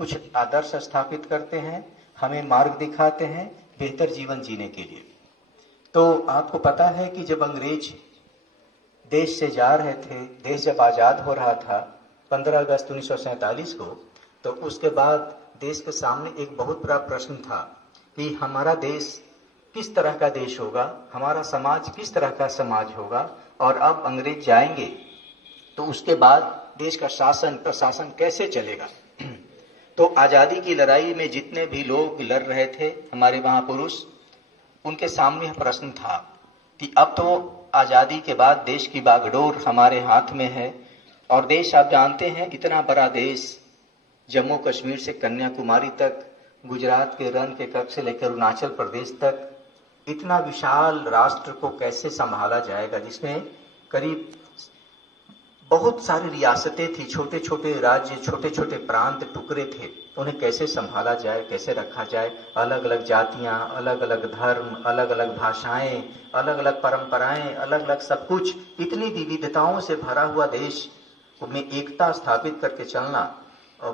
कुछ आदर्श स्थापित करते हैं, हमें मार्ग दिखाते हैं बेहतर जीवन जीने के लिए। तो आपको पता है कि जब अंग्रेज देश से जा रहे थे, देश जब आज़ाद हो रहा था 15 अगस्त 1947 को, तो उसके बाद देश के सामने एक बहुत बड़ा प्रश्न था कि हमारा देश किस तरह का देश होगा, हमारा समाज किस तरह का समाज होगा, और अब अंग्रेज जाएंगे तो उसके बाद देश का शासन प्रशासन कैसे चलेगा। तो आज़ादी की लड़ाई में जितने भी लोग लड़ रहे थे, हमारे महापुरुष, उनके सामने प्रश्न था कि अब तो आज़ादी के बाद देश की बागडोर हमारे हाथ में है, और देश आप जानते हैं इतना बड़ा देश, जम्मू कश्मीर से कन्याकुमारी तक, गुजरात के रण के कच्छ से लेकर अरुणाचल प्रदेश तक, इतना विशाल राष्ट्र को कैसे संभाला जाएगा, जिसमें करीब बहुत सारी रियासतें थी, छोटे छोटे राज्य, छोटे छोटे प्रांत, टुकड़े थे, उन्हें कैसे संभाला जाए, कैसे रखा जाए। अलग अलग जातियां, अलग अलग धर्म, अलग अलग भाषाएं, अलग अलग परंपराएं, अलग अलग सब कुछ, इतनी विविधताओं से भरा हुआ देश में एकता स्थापित करके चलना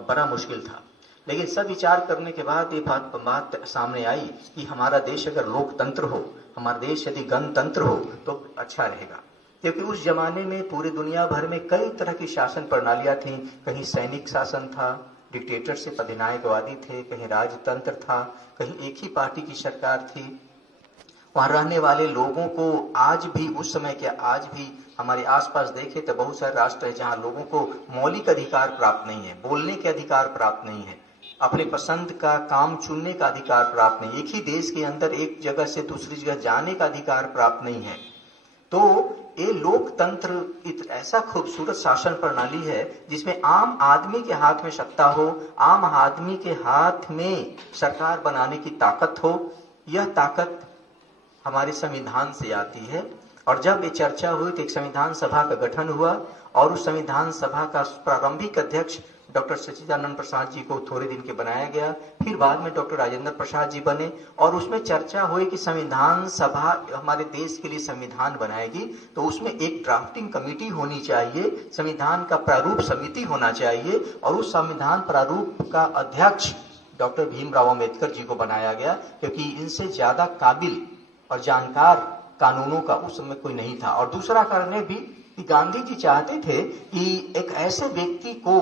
बड़ा मुश्किल था। लेकिन सब विचार करने के बाद ये बात सामने आई कि हमारा देश अगर लोकतंत्र हो, हमारा देश यदि गणतंत्र हो तो अच्छा रहेगा। क्योंकि उस जमाने में पूरी दुनिया भर में कई तरह की शासन प्रणालियां थीं। कहीं सैनिक शासन था, डिक्टेटरशिप अधिनायकवादी थे, कहीं राजतंत्र था, कहीं एक ही पार्टी की सरकार थी। वहां रहने वाले लोगों को आज भी, उस समय के आज भी हमारे आसपास देखें तो बहुत सारे राष्ट्र हैं जहां लोगों को मौलिक अधिकार प्राप्त नहीं है, बोलने के अधिकार प्राप्त नहीं है, अपने पसंद का काम चुनने का अधिकार प्राप्त नहीं, एक ही देश के अंदर एक जगह से दूसरी जगह जाने का अधिकार प्राप्त नहीं है। तो ये लोकतंत्र ऐसा खूबसूरत शासन प्रणाली है जिसमें आम आदमी के हाथ में सत्ता हो, आम आदमी के हाथ में सरकार बनाने की ताकत हो। यह ताकत हमारे संविधान से आती है। और जब ये चर्चा हुई तो एक संविधान सभा का गठन हुआ, और उस संविधान सभा का प्रारंभिक अध्यक्ष डॉक्टर सच्चिदानंद प्रसाद जी को थोड़े दिन के बनाया गया। फिर बाद में डॉक्टर राजेंद्र प्रसाद जी बने, और उसमें चर्चा हुई कि संविधान सभा हमारे देश के लिए संविधान बनाएगी तो उसमें एक ड्राफ्टिंग कमेटी होनी चाहिए, संविधान का प्रारूप समिति होना चाहिए, और उस संविधान प्रारूप का अध्यक्ष डॉक्टर भीमराव अम्बेडकर जी को बनाया गया, क्योंकि इनसे ज्यादा काबिल और जानकार कानूनों का उस समय कोई नहीं था। और दूसरा कारण ये भी कि गांधी जी चाहते थे कि एक ऐसे व्यक्ति को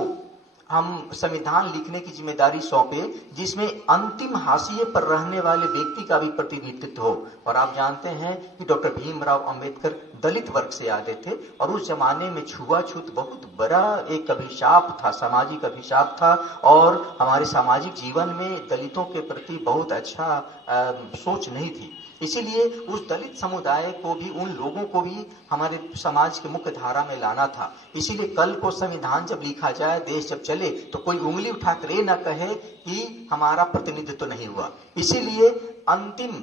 हम संविधान लिखने की जिम्मेदारी सौंपे जिसमें अंतिम हाशिए पर रहने वाले व्यक्ति का भी प्रतिनिधित्व हो। और आप जानते हैं कि डॉक्टर भीमराव अंबेडकर दलित वर्ग से आते थे, और उस जमाने में छुआछूत बहुत बड़ा एक अभिशाप था, सामाजिक अभिशाप था, और हमारे सामाजिक जीवन में दलितों के प्रति बहुत अच्छा सोच नहीं थी। इसीलिए उस दलित समुदाय को भी, उन लोगों को भी हमारे समाज के मुख्य धारा में लाना था। इसीलिए कल को संविधान जब लिखा जाए, देश जब चले, तो कोई उंगली उठाकर ये न कहे कि हमारा प्रतिनिधित्व तो नहीं हुआ। इसीलिए अंतिम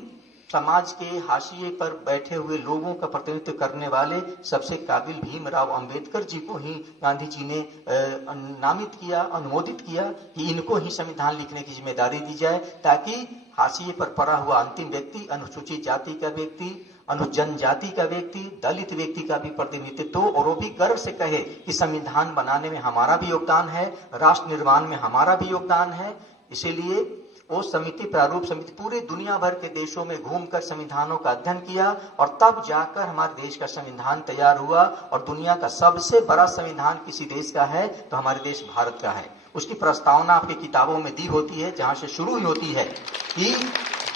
समाज के हाशिए पर बैठे हुए लोगों का प्रतिनिधित्व करने वाले सबसे काबिल भीमराव अंबेडकर जी को ही गांधी जी ने नामित किया, अनुमोदित किया कि इनको ही संविधान लिखने की जिम्मेदारी दी जाए, ताकि हाशिए पर पड़ा हुआ अंतिम व्यक्ति, अनुसूचित जाति का व्यक्ति, जनजाति का व्यक्ति, दलित व्यक्ति का भी प्रतिनिधित्व हो, और वो भी गर्व से कहे कि संविधान बनाने में हमारा भी योगदान है, राष्ट्र निर्माण में हमारा भी योगदान है। इसीलिए वो समिति, प्रारूप समिति, पूरी दुनिया भर के देशों में घूमकर संविधानों का अध्ययन किया, और तब जाकर हमारे देश का संविधान तैयार हुआ। और दुनिया का सबसे बड़ा संविधान किसी देश का है तो हमारे देश भारत का है। उसकी प्रस्तावना आपकी किताबों में दी होती है, जहां से शुरू ही होती है कि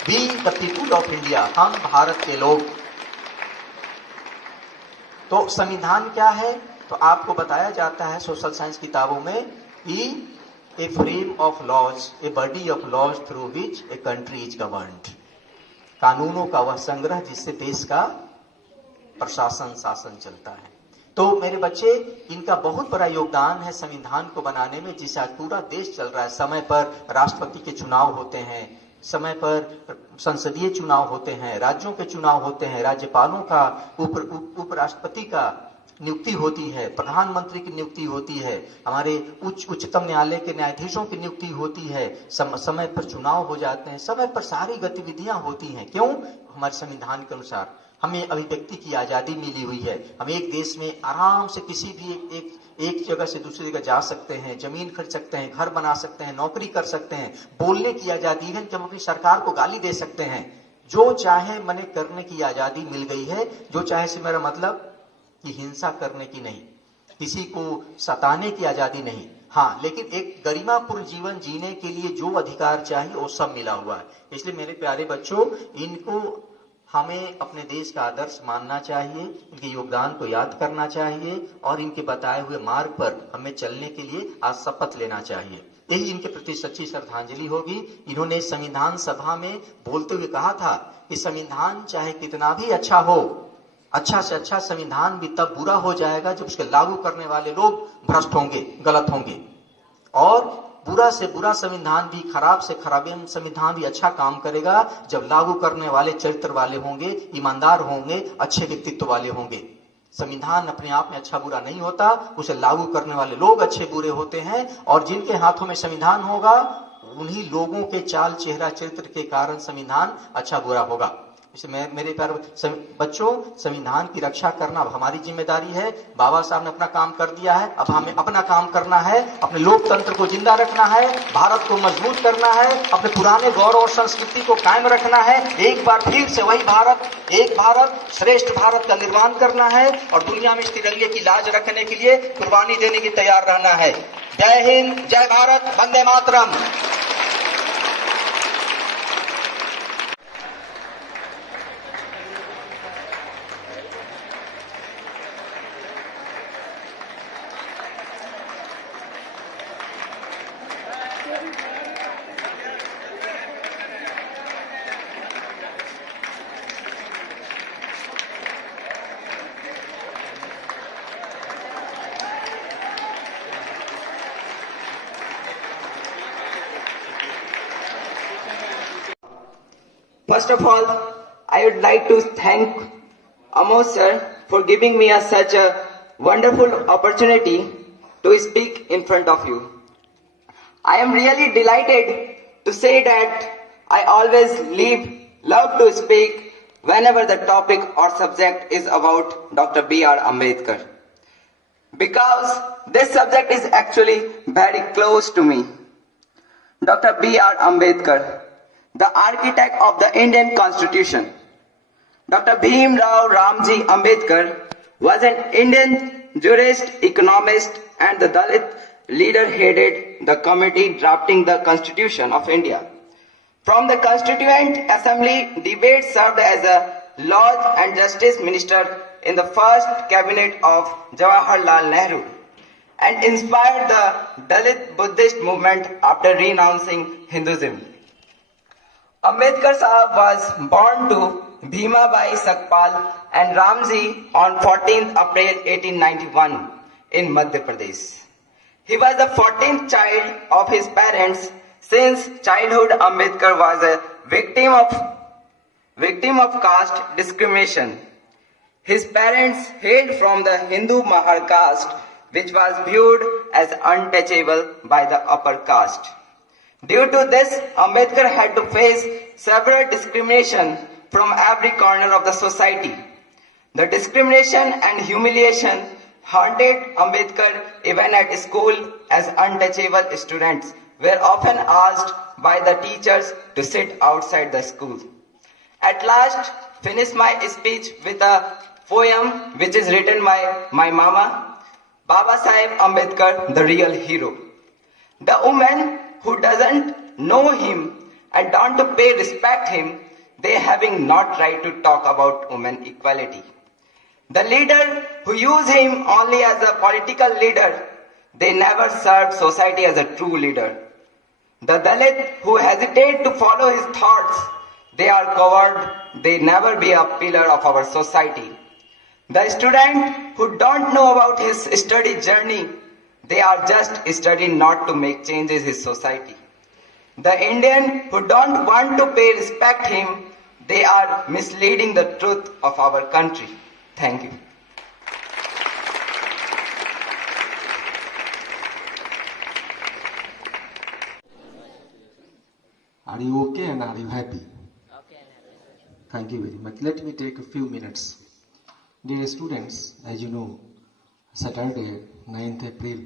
we the people of India, हम भारत के लोग। तो संविधान क्या है, तो आपको बताया जाता है सोशल साइंस किताबों में कि a frame of laws, a body of laws through which a country is governed। कानूनों का वह संग्रह जिससे देश का प्रशासन, शासन चलता है। तो मेरे बच्चे, इनका बहुत बड़ा योगदान है संविधान को बनाने में, जिसे आज पूरा देश चल रहा है। समय पर राष्ट्रपति के चुनाव होते हैं, समय पर संसदीय चुनाव होते हैं, राज्यों के चुनाव होते हैं, राज्यपालों का, उपराष्ट्रपति का नियुक्ति होती है, प्रधानमंत्री की नियुक्ति होती है, हमारे उच्चतम न्यायालय के न्यायाधीशों की नियुक्ति होती है, समय पर चुनाव हो जाते हैं, समय पर सारी गतिविधियां होती हैं। क्यों? हमारे संविधान के अनुसार। हमें अभिव्यक्ति की आजादी मिली हुई है। हम एक देश में आराम से किसी भी एक जगह से दूसरी जगह जा सकते हैं, जमीन खरीद सकते हैं, घर बना सकते हैं, नौकरी कर सकते हैं, बोलने की आजादी है कि हम अपनी सरकार को गाली दे सकते हैं। जो चाहे मने करने की आजादी मिल गई है। जो चाहे से मेरा मतलब कि हिंसा करने की नहीं, किसी को सताने की आजादी नहीं। हाँ, लेकिन एक गरिमापूर्ण जीवन जीने के लिए जो अधिकार चाहिए वो सब मिला हुआ है। इसलिए मेरे प्यारे बच्चों, इनको हमें अपने देश का आदर्श मानना चाहिए, इनके योगदान को याद करना चाहिए और इनके बताए हुए मार्ग पर हमें चलने के लिए आज शपथ लेना चाहिए। यही इनके प्रति सच्ची श्रद्धांजलि होगी। इन्होंने संविधान सभा में बोलते हुए कहा था कि संविधान चाहे कितना भी अच्छा हो, अच्छा से अच्छा संविधान भी तब बुरा हो जाएगा जब उसके लागू करने वाले लोग भ्रष्ट होंगे, गलत होंगे। और बुरा से बुरा संविधान भी, खराब से खराब संविधान भी अच्छा काम करेगा जब लागू करने वाले चरित्र वाले होंगे, ईमानदार होंगे, अच्छे व्यक्तित्व वाले होंगे। संविधान अपने आप में अच्छा बुरा नहीं होता, उसे लागू करने वाले लोग अच्छे बुरे होते हैं। और जिनके हाथों में संविधान होगा उन्हीं लोगों के चाल चेहरा चरित्र के कारण संविधान अच्छा बुरा होगा। इसलिए मेरे प्यारे बच्चों, संविधान की रक्षा करना अब हमारी जिम्मेदारी है। बाबा साहब ने अपना काम कर दिया है, अब हमें अपना काम करना है। अपने लोकतंत्र को जिंदा रखना है, भारत को मजबूत करना है, अपने पुराने गौरव और संस्कृति को कायम रखना है। एक बार फिर से वही भारत, एक भारत श्रेष्ठ भारत का निर्माण करना है और दुनिया में इस तिरंगे की लाज रखने के लिए कुर्बानी देने की तैयार रहना है। जय हिंद, जय भारत, वंदे Mataram. First of all, I would like to thank Amos sir for giving me such a wonderful opportunity to speak in front of you. I am really delighted to say that I always love to speak whenever the topic or subject is about Dr. B.R. Ambedkar. Because this subject is actually very close to me. Dr. B.R. Ambedkar, the architect of the Indian Constitution. Dr. Bhim Rao Ramji Ambedkar was an Indian jurist, economist and the Dalit leader headed the committee drafting the Constitution of India. From the Constituent Assembly, debate served as a Law and Justice Minister in the first cabinet of Jawaharlal Nehru and inspired the Dalit Buddhist movement after renouncing Hinduism. Ambedkar Sahab was born to Bhima Bai Sakpal and Ramji on 14th April 1891 in Madhya Pradesh. He was the 14th child of his parents. Since childhood, Ambedkar was a victim of caste discrimination. His parents hailed from the Hindu Mahar caste, which was viewed as untouchable by the upper caste. Due to this, Ambedkar had to face several discrimination from every corner of the society. The discrimination and humiliation haunted Ambedkar even at school, as untouchable students were often asked by the teachers to sit outside the school. At last, finish my speech with a poem which is written by my mama, Baba Saheb Ambedkar, the real hero. The woman who doesn't know him and don't pay respect him, they having not right to talk about women equality. The leader who use him only as a political leader, they never serve society as a true leader. The Dalit who hesitate to follow his thoughts, they are coward, they never be a pillar of our society. The student who don't know about his study journey, they are just studying not to make changes in his society. The Indian who don't want to pay respect him, they are misleading the truth of our country. Thank you. Are you okay and are you happy? Okay. Thank you very much. but let me take a few minutes. Dear students, as you know, Saturday, 9th April,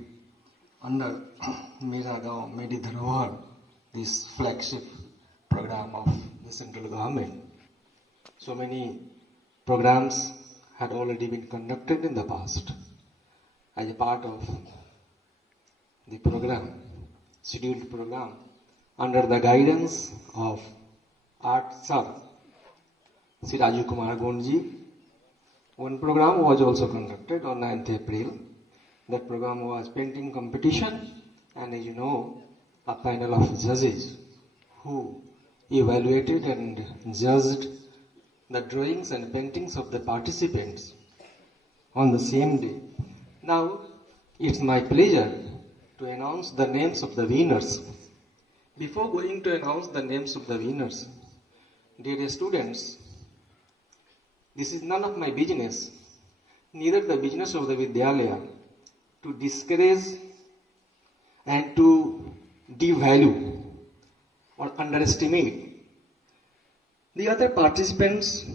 under Mera Gaon Meri Dharohar, this flagship program of the central government, so many programs had already been conducted in the past. As a part of the program, scheduled program, under the guidance of Art Sir, Sri Raju Kumar Gondji, one program was also conducted on 9th April. That program was painting competition, and as you know, a panel of judges who evaluated and judged the drawings and paintings of the participants on the same day. Now, it's my pleasure to announce the names of the winners. Before going to announce the names of the winners, dear students, this is none of my business, neither the business of the Vidyalaya, to discourage and to devalue or underestimate the other participants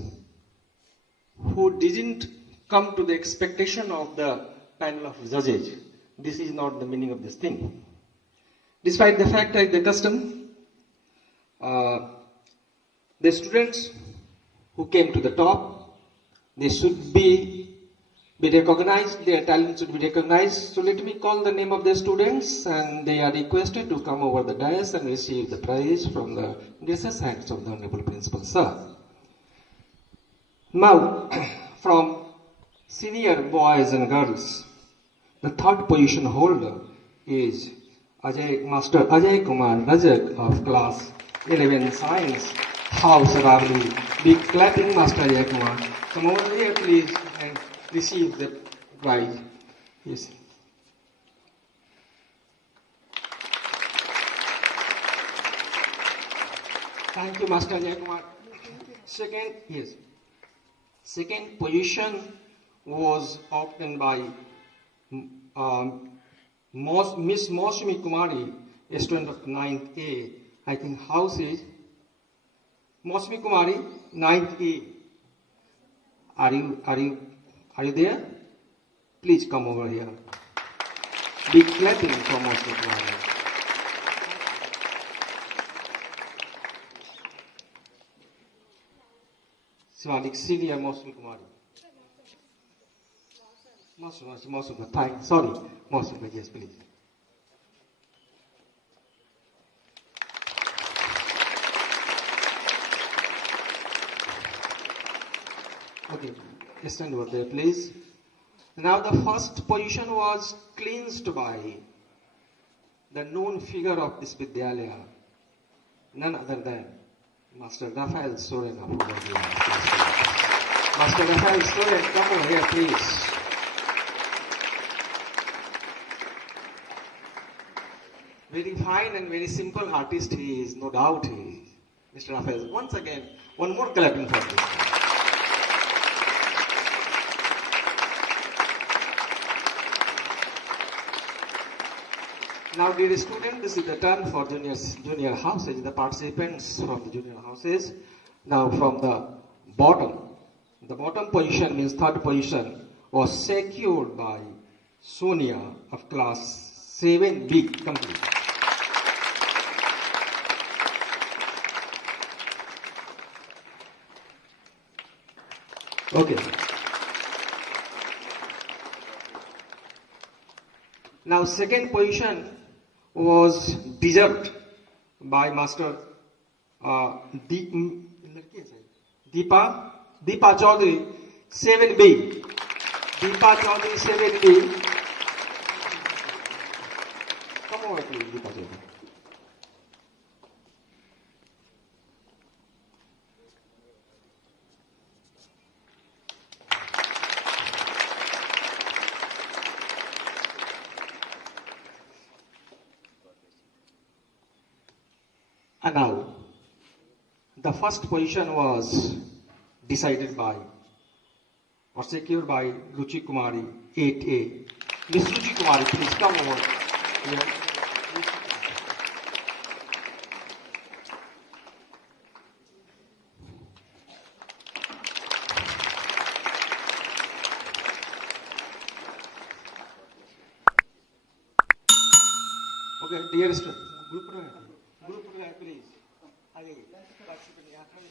who didn't come to the expectation of the panel of judges. This is not the meaning of this thing. Despite the fact that the custom, the students who came to the top, they should be recognized, their talent should be recognized. So let me call the name of the students, and they are requested to come over the dais and receive the prize from the gracious hands of the Honorable Principal Sir. Now, from senior boys and girls, the third position holder is Master Ajay Kumar Rajak of class 11 Science, House Ravli. Big clapping, Master Ajay Kumar. Come over here, please, and receive the prize. Yes. Thank you, Master Ajay Kumar. Second position was obtained by Miss Mosmi Kumari, a student of 9th A. I think house is Mosmi Kumari, 9th A. Are you there? Please come over here. Big clapping for Mosmi Kumari. Sivalik Senior Mosmi Kumari. Mosmi, thanks. Sorry, Mosmi, yes, please. Okay, stand over there, please. Now the first position was cleansed by the known figure of this Vidyalaya, none other than Master Raphael Soren of Master Raphael Soren, come over here, please. Very fine and very simple artist he is, no doubt he is. Mr. Raphael, once again, one more clapping for this. Now, dear students, this is the turn for junior houses, the participants from the junior houses. Now, from the bottom position means third position was secured by Sonia of class 7B complete. Okay. Now, second position was deserved by Master Deepa Chaudhary, 7B. Deepa Chaudhary, 7B. Come over, please, Deepa Chaudhary. And now, the first position was decided by or secured by Ruchi Kumari, 8A. Miss Ruchi Kumari, please come over here. dear student, group please. आगे participant यहाँ खड़े